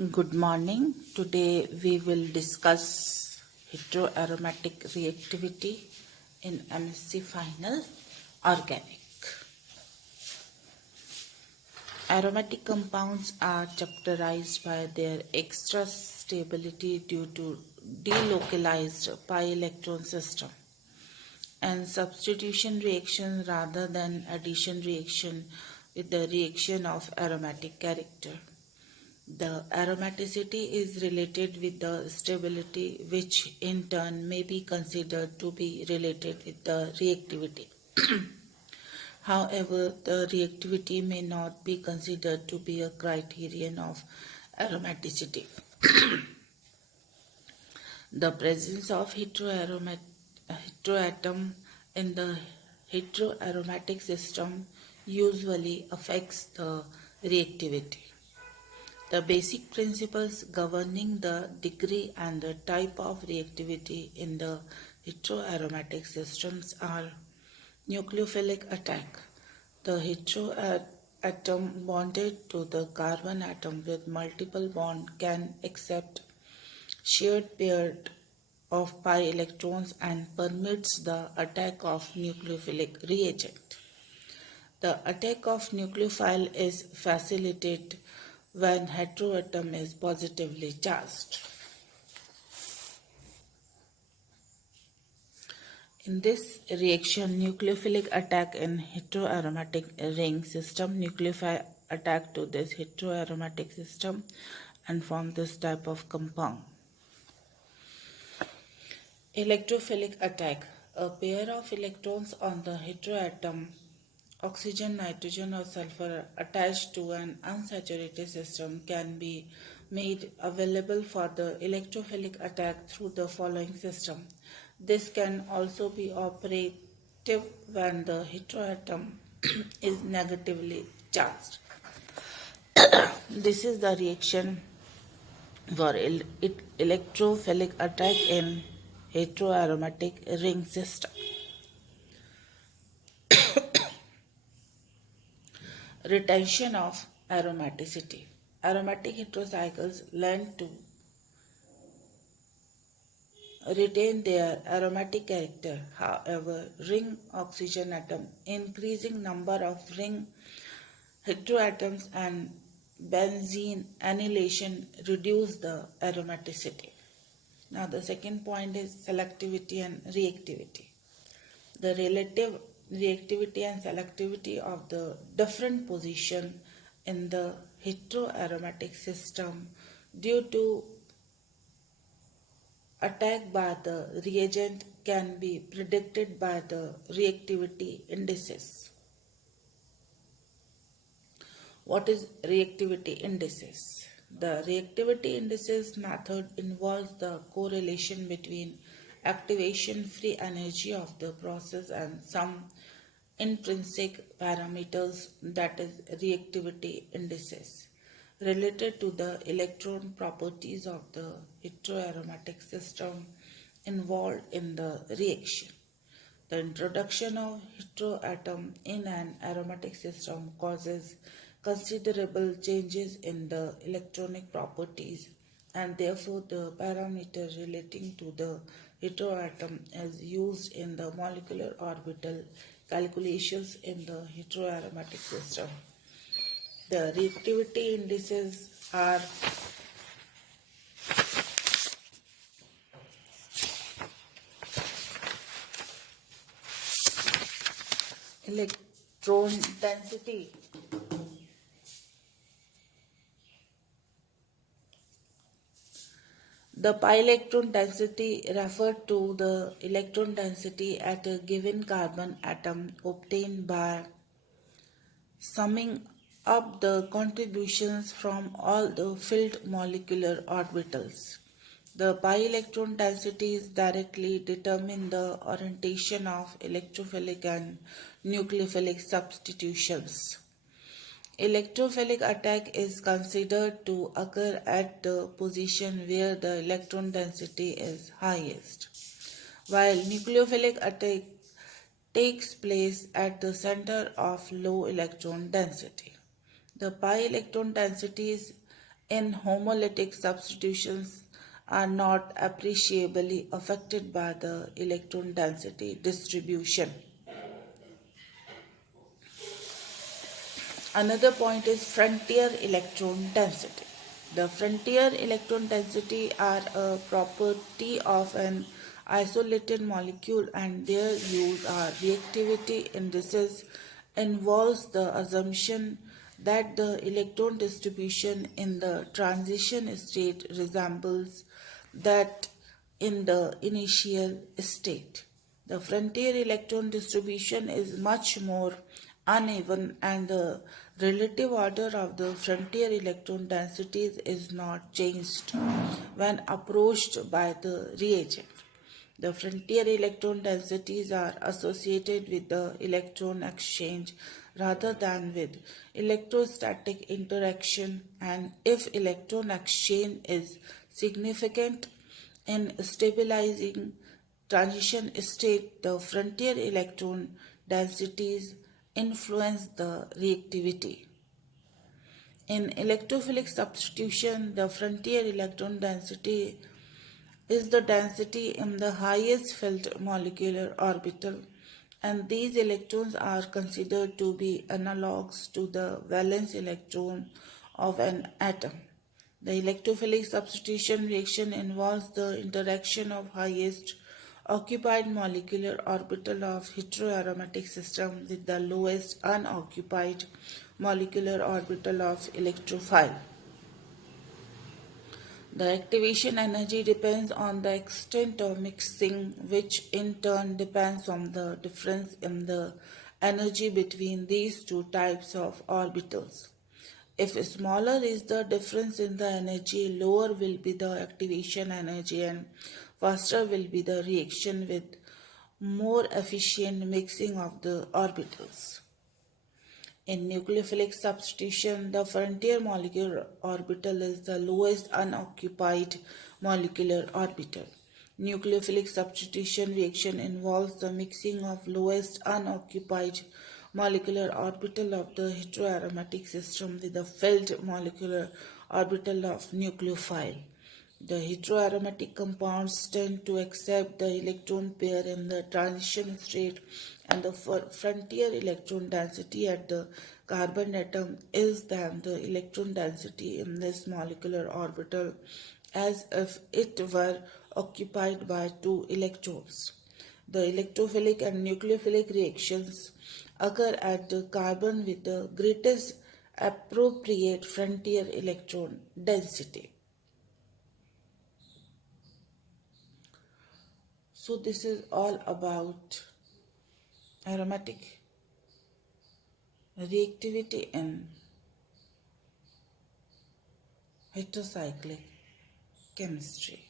Good morning. Today we will discuss heteroaromatic reactivity in M.sc final organic. Aromatic compounds are characterized by their extra stability due to delocalized pi electron system and substitution reaction rather than addition reaction with the reaction of aromatic character. The aromaticity is related with the stability, which in turn may be considered to be related with the reactivity. However, the reactivity may not be considered to be a criterion of aromaticity. The presence of heteroatom in the heteroaromatic system usually affects the reactivity. The basic principles governing the degree and the type of reactivity in the heteroaromatic systems are nucleophilic attack. The heteroatom bonded to the carbon atom with multiple bond can accept shared pair of pi electrons and permits the attack of nucleophilic reagent. The attack of nucleophile is facilitated when heteroatom is positively charged. In this reaction, nucleophilic attack in heteroaromatic ring system, nucleophile attack to this heteroaromatic system and form this type of compound. Electrophilic attack. A pair of electrons on the heteroatom, oxygen, nitrogen or sulfur attached to an unsaturated system can be made available for the electrophilic attack through the following system. This can also be operative when the heteroatom is negatively charged. This is the reaction for electrophilic attack in heteroaromatic ring system. Retention of aromaticity. Aromatic heterocycles learn to retain their aromatic character. However, ring oxygen atom, increasing number of ring heteroatoms and benzene annihilation reduce the aromaticity. Now the second point is selectivity and reactivity. The relative reactivity and selectivity of the different position in the heteroaromatic system due to attack by the reagent can be predicted by the reactivity indices. What is reactivity indices? The reactivity indices method involves the correlation between activation free energy of the process and some intrinsic parameters, that is reactivity indices, related to the electron properties of the heteroaromatic system involved in the reaction. The introduction of heteroatom in an aromatic system causes considerable changes in the electronic properties, and therefore the parameter relating to the heteroatom is used in the molecular orbital calculations in the heteroaromatic system. The reactivity indices are electron density, the pi electron density referred to the electron density at a given carbon atom obtained by summing up the contributions from all the filled molecular orbitals. The pi electron densities directly determine the orientation of electrophilic and nucleophilic substitutions. Electrophilic attack is considered to occur at the position where the electron density is highest, while nucleophilic attack takes place at the center of low electron density. The pi electron densities in homolytic substitutions are not appreciably affected by the electron density distribution. Another point is frontier electron density. The frontier electron density are a property of an isolated molecule, and their use or reactivity indices involves the assumption that the electron distribution in the transition state resembles that in the initial state. The frontier electron distribution is much more uneven, and the relative order of the frontier electron densities is not changed when approached by the reagent. The frontier electron densities are associated with the electron exchange rather than with electrostatic interaction, and if electron exchange is significant in stabilizing transition state, the frontier electron densities influence the reactivity. In electrophilic substitution, the frontier electron density is the density in the highest filled molecular orbital, and these electrons are considered to be analogues to the valence electron of an atom. The electrophilic substitution reaction involves the interaction of highest occupied molecular orbital of heteroaromatic system with the lowest unoccupied molecular orbital of electrophile. The activation energy depends on the extent of mixing, which in turn depends on the difference in the energy between these two types of orbitals. If smaller is the difference in the energy, lower will be the activation energy and faster will be the reaction with more efficient mixing of the orbitals. In nucleophilic substitution, the frontier molecular orbital is the lowest unoccupied molecular orbital. Nucleophilic substitution reaction involves the mixing of lowest unoccupied molecular orbital of the heteroaromatic system with the filled molecular orbital of nucleophile. The heteroaromatic compounds tend to accept the electron pair in the transition state, and the frontier electron density at the carbon atom is than the electron density in this molecular orbital as if it were occupied by two electrons. The electrophilic and nucleophilic reactions occur at the carbon with the greatest appropriate frontier electron density. So this is all about aromatic reactivity in heterocyclic chemistry.